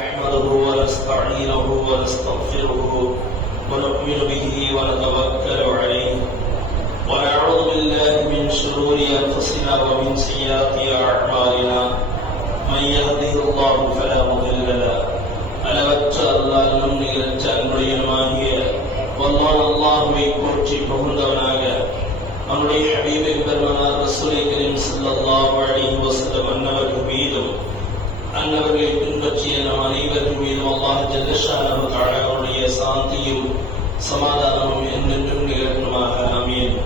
نحمده ونستعينه ونستغفره ونؤمن به ونتوكل عليه ونعوذ بالله من شرور انفسنا ومن سيئات اعمالنا من يهده الله فلا مضل له அளவற்ற அல்லாஹ்வின் நிகழ்ச்ச அன்புடையமாகிய வல்லாஹ் அல்லாஹ்வை போற்றி புகழ்ந்தவனாக அவனுடைய ஹபீபை பெருமானார் ரசூலை கரீம் ஸல்லல்லாஹு அலைஹி வஸல்லம் அன்னவர்கள் மீதும் அன்னவர்களை பின்பற்றிய நம் அனைவர்கள் மீதும் அல்லாஹ் ஜல்ல ஷானஹு தஆலா அவருடைய சாந்தியும் சமாதானமும் என்றென்றும் நிகழட்டுமாக. ஆமீன்.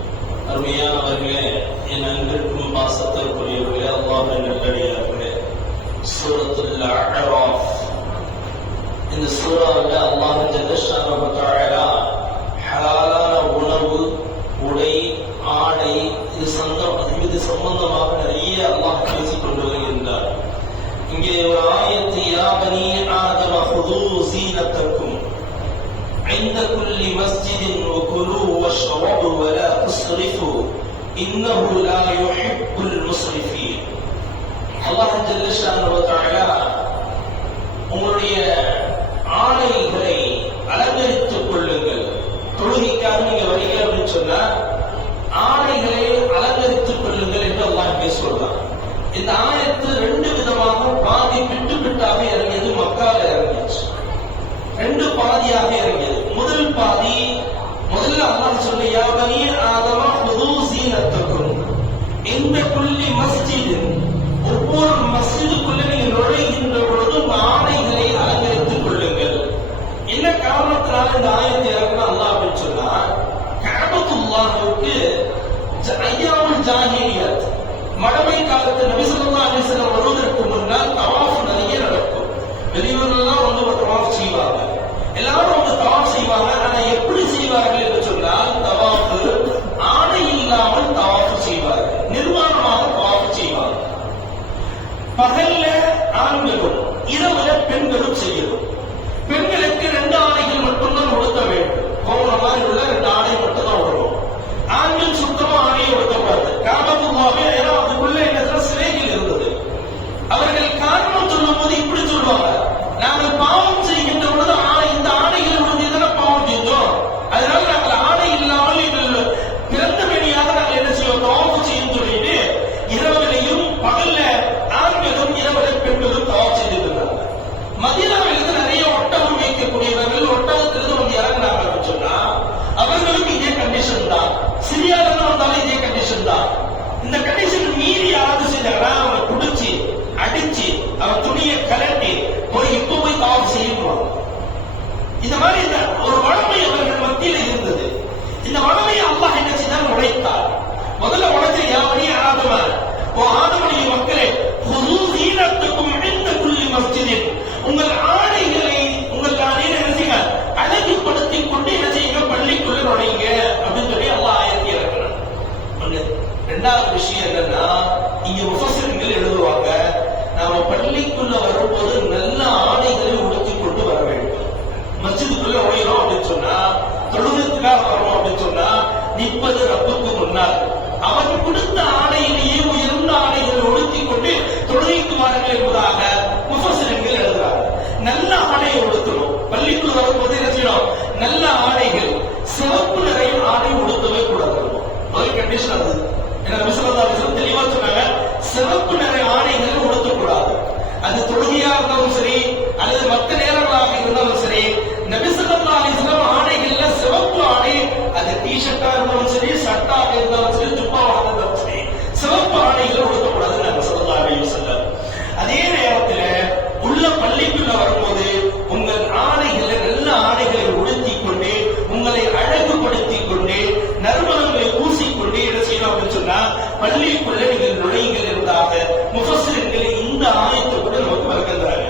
அருமையானவர்களே, என் அன்பிற்கும் பாசத்திற்குரியவர்களே, அல்லாஹ்வின் நல்லடியார்களே, சூரத்துல் அஅராஃப், இந்த சூராவில் அல்லாஹ் ஜல்ல ஷானஹு தஆலா ஹலாலான உணவு, உடை, ஆடை இது சம்பந்தமாக நிறைய அல்லாஹ் பேசிக் கொண்டு வருகின்றார். இங்கே ஒரு ஆயத்து, யா பனி ஆதம ஹுது ஸீனத்தக்கும் عند كل مسجد وكلوا واشربوا ولا تسرفوا انه لا يحب المسرفين. அல்லாஹ் ஜல்ல ஷானஹு தஆலா உங்களுடைய ஆடைகளை அலங்கரித்துக் கொள்ளுங்கள். தொழுகைக்காக நீங்க வரீங்க அப்படின்னு சொன்னா ஆடைகளை அலங்கரித்துக் கொள்ளுங்கள் என்று அல்லாஹ் சொல்றான். இந்த ஆயத்து ரெண்டு விதமாக பாதி விட்டு விட்டாக இறங்கியது, மக்கால இறங்கிச்சு. ரெண்டு பாதியாக இறங்கியது. முதல் பாதி, முதல்ல அல்லாஹ் சொல்ல, யா பனி ஆதம ஹுது ஸீனத்தக்கும் இந்த குல்லி மஸ்ஜிதின், ஒவ்வொரு மஸ்ஜிதுக்குள்ள நீங்க நுழைகின்ற பொழுது ஆடைகளை அலங்கரித்துக் கொள்ளுங்கள். என்ன காரணத்தினால இந்த ஆயத்தை இறக்கணும் அல்லாஹ் அப்படின்னு சொன்னா, கஅபத்துல்லாஹ்வுக்கு ஐயாமுல் ஜாஹிலியத், மடமை காலத்து நபி ஸல்லல்லாஹு அலைஹி வஸல்லம் வருவதற்கு முன்னால் தவாஃப் நிறைய நடக்கும். வெளியூர்லாம் வந்து தவாஃப் செய்வாங்க, எல்லாரும் வந்து தவாஃப் செய்வாங்க. ஆனா எப்படி செய்வார்கள் என்று சொன்னால், தவாஃப் ஆடை இல்லாமல் தவாஃப் செய்வார்கள், நிர்வாணமாக தவாஃப் செய்வார்கள். பகல்ல ஆண்களும் இரவுல பெண்களும் செய்யணும். பெண்களுக்கு ரெண்டு ஆடைகள் மட்டும்தான் உடுத்த வேண்டும். கோவண மாதிரி உள்ள ரெண்டு ஆடை மட்டும் தான் வரும். ஆண்கள் சுத்தமா ஆடையை உடுத்தக்கூடாது. காபத்துல்லாஹ்வே அதுக்குள்ள என்ன சிலைகள் இருந்தது. அவர்கள் காரணம் சொல்லும் போது இப்படி சொல்லுவாங்க, நாங்கள் பாவம் செய்கின்ற பொழுது இந்த ஆடைகள் உடுத்திதான பாவம் செஞ்சோம், அதனால நாங்கள் ஆடை இல்லாமல் இதில் பிறந்த வெளியாக நாங்கள் என்ன செய்வோம், தவாஃப் செய்யும் சொல்லிட்டு இரவிலையும் பகல்ல ஆண்களும் இரவில பெண்களும் தவாஃப் செய்திருந்தாங்க. மதீனாவிலிருந்து நிறைய ஒட்டகம் வைக்கக்கூடியவர்கள் ஒட்டகத்திலிருந்து வந்து இறங்கினாங்க சொன்னா அவர்களுக்கு இதே கண்டிஷன் தான். சிரியால வந்தாலும் இதே கண்டிஷன் தான். இந்த கண்டிஷன் மீறி யாராவது செஞ்சாங்கன்னா அவனை குடிச்சு அடிச்சு அவன் துணியை கலட்டி இப்ப போய் தவாஃப் செய்யணும். இந்த மாதிரி இந்த ஒரு வளமை அவர்கள் மத்தியில் இருந்தது. இந்த வளமையை அல்லாஹ் என்ன செய்தால் உடைத்தார். முதல்ல உடைச்ச, யா பனி ஆதம, ஓ ஆதமுடைய மக்களே, ஹுது ஸீனத்தக்கும் இன்த குல்லி மஸ்ஜிதின், உங்கள் ஆடைகளை என்ன செய்யுங்க, அழகுபடுத்திக் கொண்டு என்ன செய்யுங்க, பள்ளிக்குள்ள நுழைங்க அப்படின்னு சொல்லி அல்லாஹ் ஆயத்தை இறக்குறான். இரண்டாவது விஷயம் என்னன்னா, இங்க முஃபஸ்ஸிர்கள் எழுதுவாங்க, நாம பள்ளிக்குள்ள வரும்போது நல்ல ஆடைகளை உடுத்திக் கொண்டு வர வேண்டும். மஸ்ஜிதுக்குள்ள நுழையணும் அப்படின்னு சொன்னா, தொழுகைக்காக வரணும் அப்படின்னு சொன்னா, நிற்பது ரப்புக்கு முன்னால் அவன் கொடுத்த ஆடையிலேயே உயர்ந்த ஆடைகளை உடுத்திக் கொண்டு தொழுகைக்கு வாருங்கள் என்பதாக முஃபஸ்ஸிர்கள் எழுதுறாங்க. நல்ல ஆடையை உடுத்தணும். பள்ளிக்குள்ள வரும்போது என்ன செய்யணும், நல்ல ஆடைகள், சிவப்பு நிறைய ஆடை உடுத்தவே கூடாது. முதல் கண்டிஷன் அது. நபி ஸல்லல்லாஹு அலைஹி வஸல்லம் தெளிவா சொன்னாங்க, சிவப்பு நிற ஆடைகளை உடுத்தக்கூடாது. அது தொழுகையா இருந்தாலும் சரி அல்லது மற்ற நேரங்களாக இருந்தாலும் சரி, நபி ஸல்லல்லாஹு அலைஹி வஸல்லம் ஆடைகள்ல சிவப்பு ஆடை, அது டி-ஷர்ட்டா இருந்தாலும் சரி, ஷர்ட்டாக இருந்தாலும் சரி, ஜுப்பாவாக இருந்தாலும் சரி, சிவப்பு ஆடைகளை உடுத்தக்கூடாது நபி ஸல்லல்லாஹு அலைஹி வஸல்லம். அதே நேரத்தில் உள்ள பள்ளிக்குள்ள வரும்போது உங்கள் ஆடைகளை நல்ல ஆடைகளை உடுத்திக் கொண்டு உங்களை அழகுபடுத்திக் கொண்டு நறுமணங்களை பூசிக்கொண்டு என்ன செய்யணும் அப்படின்னு சொன்னா பள்ளிக்குள்ள நீங்கள் நுழையுங்கள் என்பதாக முஃபஸ்ஸிர்கள் இந்த ஆயத்தை கூட நமக்கு வழங்குகிறாங்க.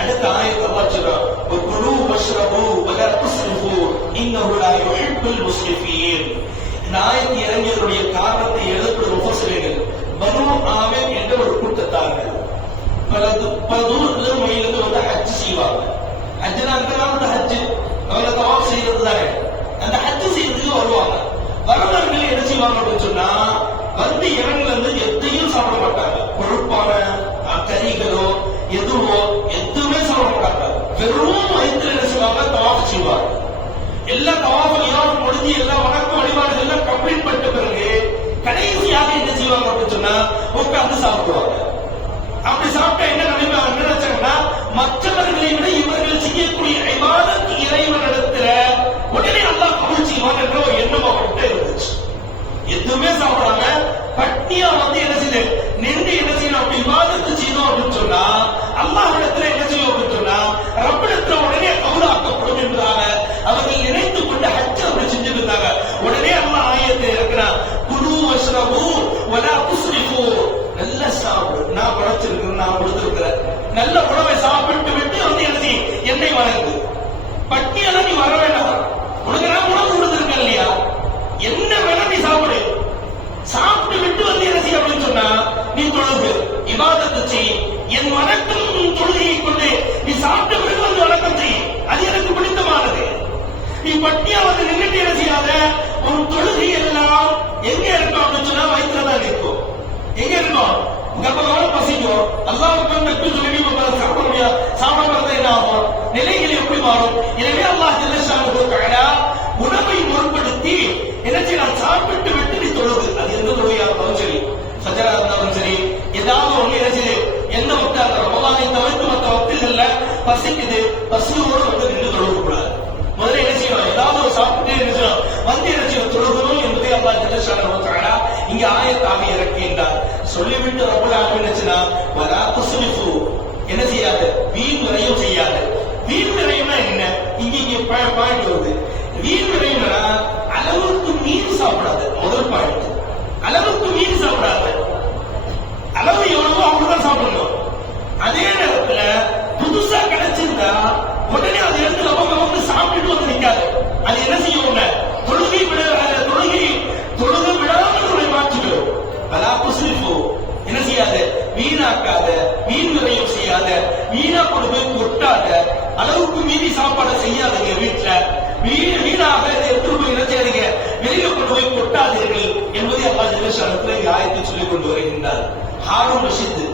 அடுத்த ஆயத்தை அல்லாஹ் சொல்றான், குலு வஷ்ரபு வலா துஸ்ரிஃபு இன்னஹு லா யுஹிப்புல் முஸ்ரிஃபீன். இந்த ஆயத்து இறங்கியதனுடைய காரணத்தை எழுதக்கூடிய முஃபஸ்ஸிர்கள் பனு ஆமிர் என்ற ஒரு கூட்டத்தார்கள் பல தூரத்துல மொழியிலிருந்து வந்து ஹஜ் செய்வாங்க. ஹஜ்னா அந்த காலத்து ஹஜ், அவங்க தவாஃப் செய்யறது தானே, அந்த ஹஜ் செய்யறதுக்கு வருவாங்க. வரவர்கள் என்ன செய்வாங்க அப்படின்னு சொன்னா, வந்து இறங்குல இருந்து எதையும் சாப்பிட மாட்டாங்க. கொழுப்பான கறிகளோ எதுவோ எதுவுமே சாப்பிட மாட்டாங்க. எல்லாம் தவாஃப் செய்வார். எல்லா தவாஃப் முடிஞ்சு எல்லா வணக்க வழிபாடுகள் எல்லாம் கம்ப்ளீட் பண்ணிட்ட பிறகு கடைசியாக என்ன செய்வாங்க அப்படின்னு சொன்னா உட்கார்ந்து சாப்பிடுவாங்க. அப்படி சாப்பிட்டா என்ன நினைச்சாங்கன்னா மற்றவர்களை விட இவர்கள் செய்யக்கூடிய இபாதத் இறைவனிடத்துல உடனே அல்லாஹ் கபூல் செய்வான் என்ற ஒரு எண்ணம் அவர்கிட்ட இருந்துச்சு. எதுவுமே சாப்பிடாம பட்னியா என்ன செய்யுது நின்று என்ன செய்யணும் அப்படி இபாதத்து செய்யணும் அப்படின்னு சொன்னா அல்லாஹ் இடத்துல என்ன செய்யும் அப்படின்னு சொன்னா ரப்பிடத்துல உடனே கபூலாக்கப்படும் என்பதாக அவர்கள் நினைத்துக் கொண்டு ஹஜ் அப்படி செஞ்சிருந்தாங்க. உடனே அல்லாஹ் ஆயத்தை இருக்கிறான், குலு வஷ்ரபு வலா துஸ்ரிஃபு, நல்ல சாப்பிடு, நான் படைச்சிருக்கிறேன், நான் கொடுத்திருக்கிறேன், நல்ல உணவை சாப்பிட்டு விட்டு என்ன செய்யும் என்னை வணங்கு. பட்டியெல்லாம் நீ வர வேண்டாம், உனக்கு நான் உணவு கொடுத்திருக்கேன் இல்லையா, என்ன வேணா நீ சாப்பிடு, சாப்பிட்டு விட்டு என்ன செய்ய அப்படின்னு சொன்னா நீ தொழுகு, இபாதத்து செய், என் வணக்கம் தொழுகையை கொண்டு நீ சாப்பிட்ட பிறகு வணக்கம் செய், அது எனக்கு பிடித்தமானது. நீ பட்டியா நின்றுட்டு என்ன செய்யாத, உன் தொழுகை எல்லாம் எங்க இருக்கும் அப்படின்னு சொன்னா வயிற்றுலதான் இருக்கும். எங்க இருக்கும்? கர்ப்பகாலம் பசிக்கும், அல்லாஹ்வுக்கு சொல்லி சாப்பிட முடியாது, சாப்பிட பார்த்தா என்ன ஆகும், நிலைகள் எப்படி மாறும். எனவே அல்லாஹ் ஜல்லஷானஹு தஆலா உணவை முற்படுத்தி என்ன செய்யலாம், சாப்பிட்டு விட்டு நீ தொழுது. அது எந்த தொழுகையா இருந்தாலும் சரி, ஃபஜ்ரா இருந்தாலும் சரி, ஏதாவது ஒண்ணு என்ன செய்யுது, எந்த வக்தால ரமலானை தவிர்த்து மற்ற வக்துகள்ல பசிக்குது, பசியோடு நின்று தொழுக கூடாது. முதல்ல என்ன செய்யணும், ஏதாவது ஒரு சாப்பிட்டு என்ன செய்யணும் என்ன செய்யணும் தொழுகணும் என்பதை அல்லாஹ் ஜல்லஷானஹு தஆலா இங்க ஆயத்தாக இறக்கின்றார். சொல்லிவிட்டு ரப்பல் ஆலமீன் என்ன வலா துஸ்ரிஃபு, என்ன செய்யாத, வீண் விரயம் செய்யாத. வீண் விரயம்னா என்ன, இங்க பாயிண்ட் வருது. வீண் விரயம்னா அளவுக்கு மீறி சாப்பிடாது. முதல் பாயிண்ட், அளவுக்கு மீறி சாப்பிடாது. அளவு எவ்வளவோ அப்படிதான் சாப்பிடணும். அதே நேரத்துல புதுசா கிடைச்சிருந்தா உடனே அதை எடுத்து அவங்க சாப்பிட்டுட்டு நிக்காது. அது என்ன செய்யும், தொழுகை விடாமல் உங்களை மாற்றிவிடும். வலா துஸ்ரிஃபு, என்ன செய்யாத, வீணாக்காத, வீண் விரயம் செய்யாத, வீணா கொண்டு போய் கொட்டாத, அளவுக்கு மீறி சாப்பாடு செய்யாதீங்க. வீட்டுல வீணாக எடுத்து போய் என்ன செய்யாதீங்க, வெளியில கொண்டு போய் கொட்டாதீர்கள் என்பதை அல்லாஹ் ஜல்லஷானஹு இங்க ஆயத்தை சொல்லிக் கொண்டு வருகின்றார். ஹாரூன் ரஷீத்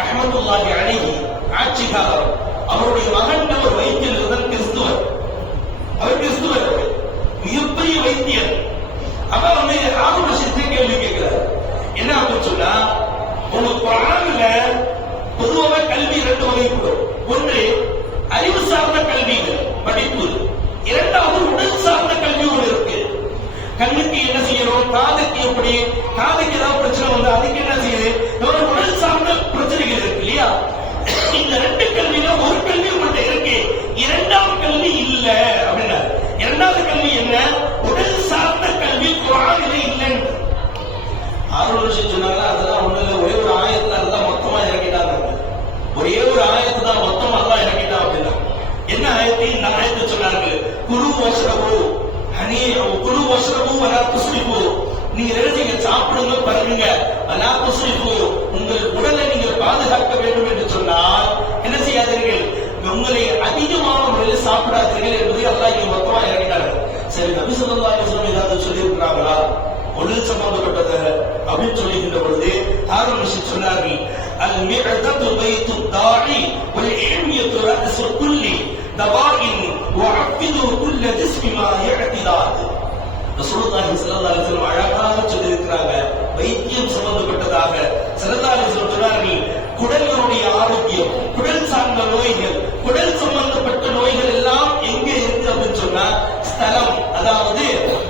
ரஹ்மத்துல்லாஹி அலைஹி ஆட்சி காலம், அவருடைய மகன் ஒரு வைத்தியர் இருந்தார், கிறிஸ்துவர். அவர் கிறிஸ்துவர், மிகப்பெரிய வைத்தியர். அப்ப ஹாரூன் ரஷீத் கேள்வி கேட்கிறார், என்ன அப்படின்னு சொன்னா, உங்க குர்ஆன்ல பொதுவாக கல்வி 2 வகைப்படும். ஒன்று அறிவு சார்ந்த கல்விகள் படிப்பு, இரண்டாவது உடல் சார்ந்த கல்வி ஒன்று இருக்கு. கண்ணுக்கு என்ன செய்யணும், காதுக்கு எப்படி, காதுக்கு ஏதாவது பிரச்சனை வந்து அதுக்கு என்ன செய்யுது, உடல் சார்ந்த பிரச்சனைகள் இருக்கு இல்லையா. இந்த 2 கல்வியில ஒரு கல்வி உங்கள்கிட்ட இருக்கு, இரண்டாவது கல்வி இல்ல அப்படின்னா. இரண்டாவது கல்வி என்ன, உடல் சார்ந்த கல்வி குர்ஆனிலே இல்லைன்னு ஹாரூன் ரஷீத் சொன்னாங்க. அதெல்லாம் ஒண்ணு இல்லை, ஒரே ஒரு ஆயத்துல அதுதான் மொத்தமா இறக்கிட்டாங்க. ஒரே ஒரு ஆயத்து தான் மொத்தமா தான் இறக்கிட்டா அப்படின்னா. என்ன ஆயத்தை, இந்த ஆயத்தை சொன்னார்கள், குரு வஷ்ரபு குரு வஷ்ரபு வலா துஸ்ரிஃபு, நீங்க சாப்பிடுங்க பாருங்க, வலா துஸ்ரிஃபு, உங்கள் உடலை நீங்கள் பாதுகாக்க வேண்டும் என்று சொன்னால் என்ன செய்யாதீர்கள், உங்களை அதிகமான முறையில் சாப்பிடாதீர்கள் என்பதை அல்லாஹ் இங்க மொத்தமா இறக்கிட்டாங்க. சரி, நபி ஸல்லல்லாஹு அலைஹி வஸல்லம் ஏதாவது சொல்லி இருக்கிறாங்களா உடல் சம்பந்தப்பட்டது அப்படின்னு சொல்லுகின்ற பொழுது ஹாரூன் ரஷீத் சொன்னார்கள், அல் மிஅதத்து பைத்து தாஇ வல் இல்மியத்து ரஅஸு குல்லி தவாஇன் வஅஃபிது குல்ல ஜிஸ்மி மா இஅ்திதாத். ரசூலுல்லாஹி ஸல்லல்லாஹு அலைஹி வஸல்லம் அழகாக சொல்லி இருக்கிறாங்க, வைத்தியம் சம்பந்தப்பட்டதாக ஸல்லல்லாஹு அலைஹி வஸல்லம் சொன்னார்கள், குடலுடைய ஆரோக்கியம், குடல் சார்ந்த நோய்கள், குடல் சம்பந்தப்பட்ட நோய்கள் எல்லாம் எங்க இருக்கு அப்படின்னு சொன்னா ஸ்தலம், அதாவது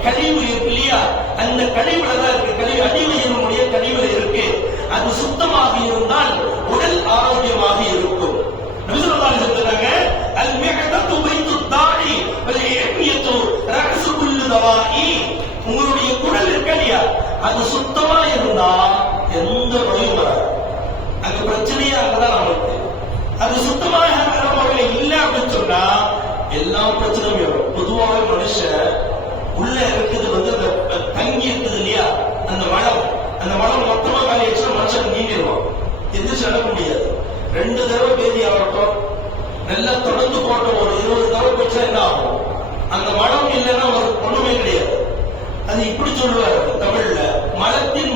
கழிவு இருக்கு இல்லையா, அந்த கழிவுல தான் இருக்கு. கழிவு அடிவயிறுடைய கழிவுல இருக்கு. அது சுத்தமாக இருந்தால் உடல் ஆரோக்கியமாக இருக்கும். நபி ஸல்லல்லாஹு அலைஹி வஸல்லம் சொன்னாங்க, அல் மிஅதத்து பைத்து தாஇ வல் இல்மியத்து ரஅஸு குல்லி தவாஇ, உங்களுடைய குடல் இருக்கு இல்லையா, அது சுத்தமா இருந்தா எந்த நோயும் வராது. அங்க பிரச்சனையே அங்கதான் நமக்கு. அது சுத்தமாக முறையில் இல்லை அப்படின்னு சொன்னா எல்லா பிரச்சனையும் வரும். பொதுவாக மனுஷன் உள்ள இருக்குது அந்த தங்கி இருக்குது இல்லையா, அந்த மலம் மொத்தமா காலியாச்சுன்னா மனுஷன் நீங்கிடுவான், எந்திரிச்சு நடக்க முடியாது. 2 தடவை பேதி ஆகட்டும், நல்லா தொடர்ந்து போட்டோம், ஒரு 20 தடவை போச்சா என்ன ஆகும், அந்த மலம் இல்லைன்னா ஒண்ணுமே கிடையாது. அது இப்படி சொல்லுவார் தமிழ்ல, மலத்தில்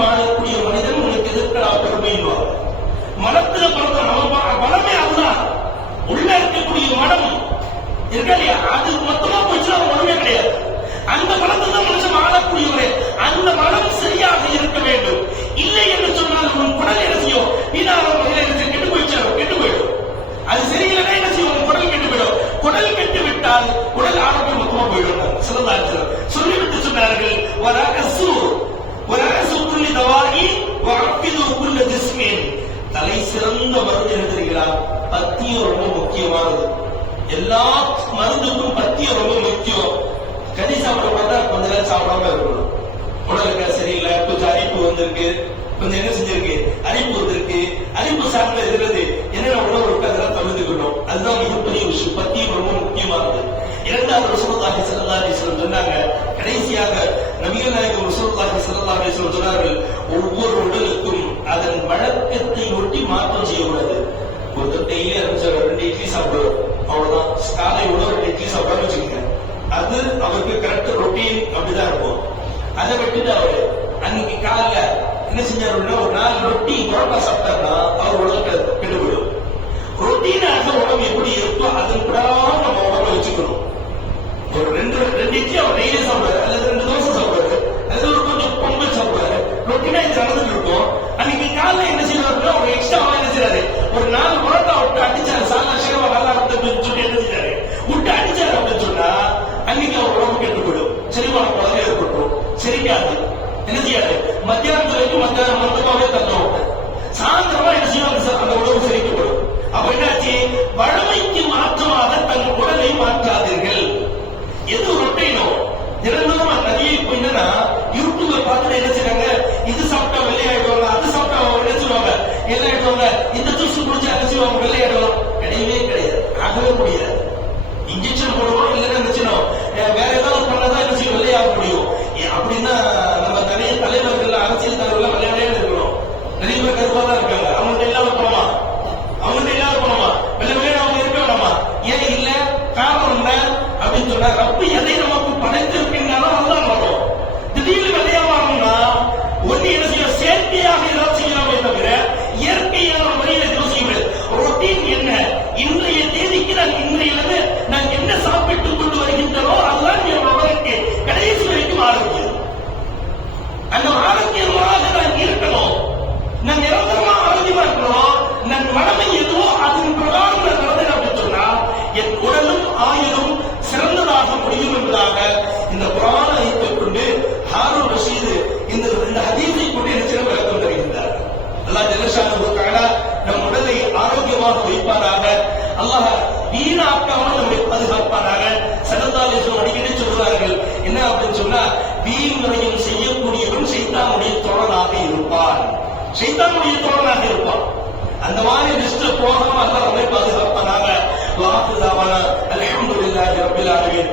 வாழக்கூடிய மனிதன் உனக்கு எதிர்க்கிறா பெருமைவார். மலத்துல பிறந்த மலமே அதுதான், உள்ள இருக்கக்கூடிய மனம் இருக்கா இல்லையா? அது மொத்தமா போச்சுன்னா ஒண்ணுமே கிடையாது. அந்த மனத்தில் தான் மனுஷன் ஆளக்கூடியவரே. அந்த மனம் சரியாக இருக்க வேண்டும். இல்லை என்று சொன்னால் உன் குடல் என்ன செய்யும்? வீணான முறையில் கெட்டு போயிடும். அது சரியில்லைன்னா என்ன செய்யும்? உன் குடல் கெட்டு போயிடும். குடல் கெட்டு விட்டால் உடல் ஆரோக்கியம் மொத்தமா போயிடும். சொல்லிவிட்டு சொன்னார்கள், தலை சிறந்த மருந்து என்ன தெரியுங்களா? பத்தியம் ரொம்ப முக்கியமானது. எல்லா மருந்துக்கும் பத்தியம் ரொம்ப முக்கியம். கறி சாப்பிட பார்த்தா கொஞ்ச நேரம் சாப்பிடாம இருக்கணும். உடலுக்கு சரியில்லை, கொஞ்சம் அரிப்பு வந்திருக்கு, கொஞ்சம் என்ன செஞ்சிருக்கு, அரிப்பு வந்திருக்கு. அரிப்பு சாப்பிட இருக்கிறது என்னென்ன உணவு இருக்கு அதெல்லாம் தவிர்த்துக்கணும். அதுதான் மிகப்பெரிய விஷயம். பத்தியம் ரொம்ப முக்கியமானது. இரண்டாவது ரசூலுல்லாஹி ஸல்லல்லாஹு அலைஹி வஸல்லம் சொன்னாங்க, கடைசியாக நபிகள் நாயகம் ரசூலுல்லாஹி ஸல்லல்லாஹு அலைஹி வஸல்லம் சொன்னார்கள், ஒவ்வொரு உடலுக்கும் அதன் வழக்கத்தை ஒட்டி மாற்றம் செய்யக்கூடாது. ஒருத்தர் டெய்லி ஆரம்பிச்சாங்க 2 இட்லி சாப்பிடுவார், அவ்வளவுதான். காலை உணவு 2 இட்லி சாப்பிடான்னு வச்சுக்கோங்க, அது அவருக்கு கரெக்ட் ரொட்டீன் அப்படிதான் இருக்கும். அதை விட்டுட்டு அவரு அன்னைக்கு காலைல என்ன செஞ்சாருன்னா ஒரு 4 ரொட்டி பரோட்டா சாப்பிட்டாருன்னா அவர் உடலுக்கு கெட்டுவிடும். ரொட்டீனாக உடம்பு எப்படி இருக்கோ அதன் பிரகாரம் நம்ம உடம்பை வச்சுக்கணும். ஒரு 2 இட்லி அவர் டெய்லி சாப்பிடுவாரு, அல்லது 2 தோசை சாப்பிடுவாரு, அல்லது ஒரு கொஞ்சம் பொங்கல் சாப்பிடுவாரு. ரொட்டீனா இது நடந்துட்டு இருக்கும். அன்னைக்கு காலைல என்ன செய்யறாருன்னா ஒரு எக்ஸ்ட்ரா என்ன செய்யறாரு, ஒரு 4 பரோட்டா விட்டு அடிச்சாரு. சாலா சேவா நல்லா இருக்கு சொல்லி என்ன செஞ்சாரு, விட்டு அடிச்சாரு அப்படின்னு சொன்னா அன்னைக்கு அவர் உடம்பு கெட்டு போயிடும். செரிமான குழந்தை ஏற்பட்டுரும். சரிக்காது. என்ன செய்யாது, மத்தியானத்து வரைக்கும் மத்தியானம் மொத்தமாவே தந்தோம். சாயந்தரமா என்ன செய்யும், அந்த உணவு செரிக்கப்படும். அப்ப என்னாச்சு, வழமைக்கு மாற்றமாக தன் உடலை மாற்றாதீர்கள். எது ரொட்டீனோ தினந்தோறும் நிறைய இப்ப என்னன்னா யூடியூப்ல பார்த்துட்டு என்ன செய்றாங்க, இது சாப்பிட்டா வெள்ளையாயிடுவாங்க, அது சாப்பிட்டா என்ன செய்வாங்க, என்ன ஆயிடுவாங்க, இந்த ஜூஸ் குடிச்சா என்ன செய்வாங்க, வெள்ளையாயிடுவாங்க. கிடையவே கிடையாது, ஆகவே முடியாது. இன்ஜெக்ஷன் போடுவோம், இல்லைன்னா என்ன செய்யணும், வேற ஏதாவது பண்ணாதான் என்ன செய்யும், வெள்ளையாக முடியும். அப்படின்னா நம்ம நிறைய தலைவர்கள், அரசியல் தலைவர்கள் வெள்ளையாவே இருக்கணும். நிறைய பேர் கருப்பா தான் இருக்காங்க. அவங்கள்ட்ட இல்லாம போனோமா, வெள்ளை வேலை அவங்க இருக்க வேணாமா? ஏன் இல்ல, காரணம் என்ன அப்படின்னு சொன்னா, ரப்பு எதை நமக்கு படைத்திருக்கின்றாலும் அதுதான் வரும். திடீர்னு வெள்ளையா வரணும்னா ஒண்ணு என்ன செய்யும், செயற்கையாக ஏதாவது செய்யலாமே தவிர இயற்கையான முறையில் எதுவும் செய்ய முடியாது. ரொட்டீன் என்ன, இன்றைய தேதிக்கு நான் இன்றையிலிருந்து நான் என்ன சாப்பிட்டுக் கொண்டு வருகின்றனோ அதுதான் என் உடலுக்கு கடைசி வரைக்கும் ஆரோக்கியம். அந்த ஆரோக்கியமாக நான் இருக்கணும், நான் நிரந்தரமா ஆரோக்கியமா இருக்கணும். நான் வளமை எதுவோ அதன் பிரகாரம் நான் நடந்தேன் அப்படின்னு சொன்னா என் உடலும் ஆயுளும் சிறந்ததாக முடியும் என்பதாக இந்த குர்ஆன் ஆயத்தை கொண்டு ஹாரூன் ரஷீது இந்த ஹதீஸை கொண்டு எனக்கு விளக்கம் தருகின்றார். அல்லாஹ் ஜல்ல ஷானஹு தஆலா நம் உடலை ஆரோக்கியமாக வைப்பாராக. அல்லாஹ் வீணாக்காமல் நம்மை பாதுகாப்பாராக. ஸல்லல்லாஹு அலைஹி வஸல்லம் அடிக்கடி சொல்கிறார்கள், என்ன அப்படின்னு சொன்னா, வீண் முறையில் செய்யக்கூடியவன் ஷைத்தானுடைய தோழனாக இருப்பான். ஷைத்தானுடைய தோழனாக இருப்பான். அந்த மாதிரி லிஸ்ட் போகாம அல்லாஹ் நம்மை பாதுகாப்பானாக. வாஹிதாவான அல்ஹம்துலில்லாஹி ரப்பில் ஆலமீன்.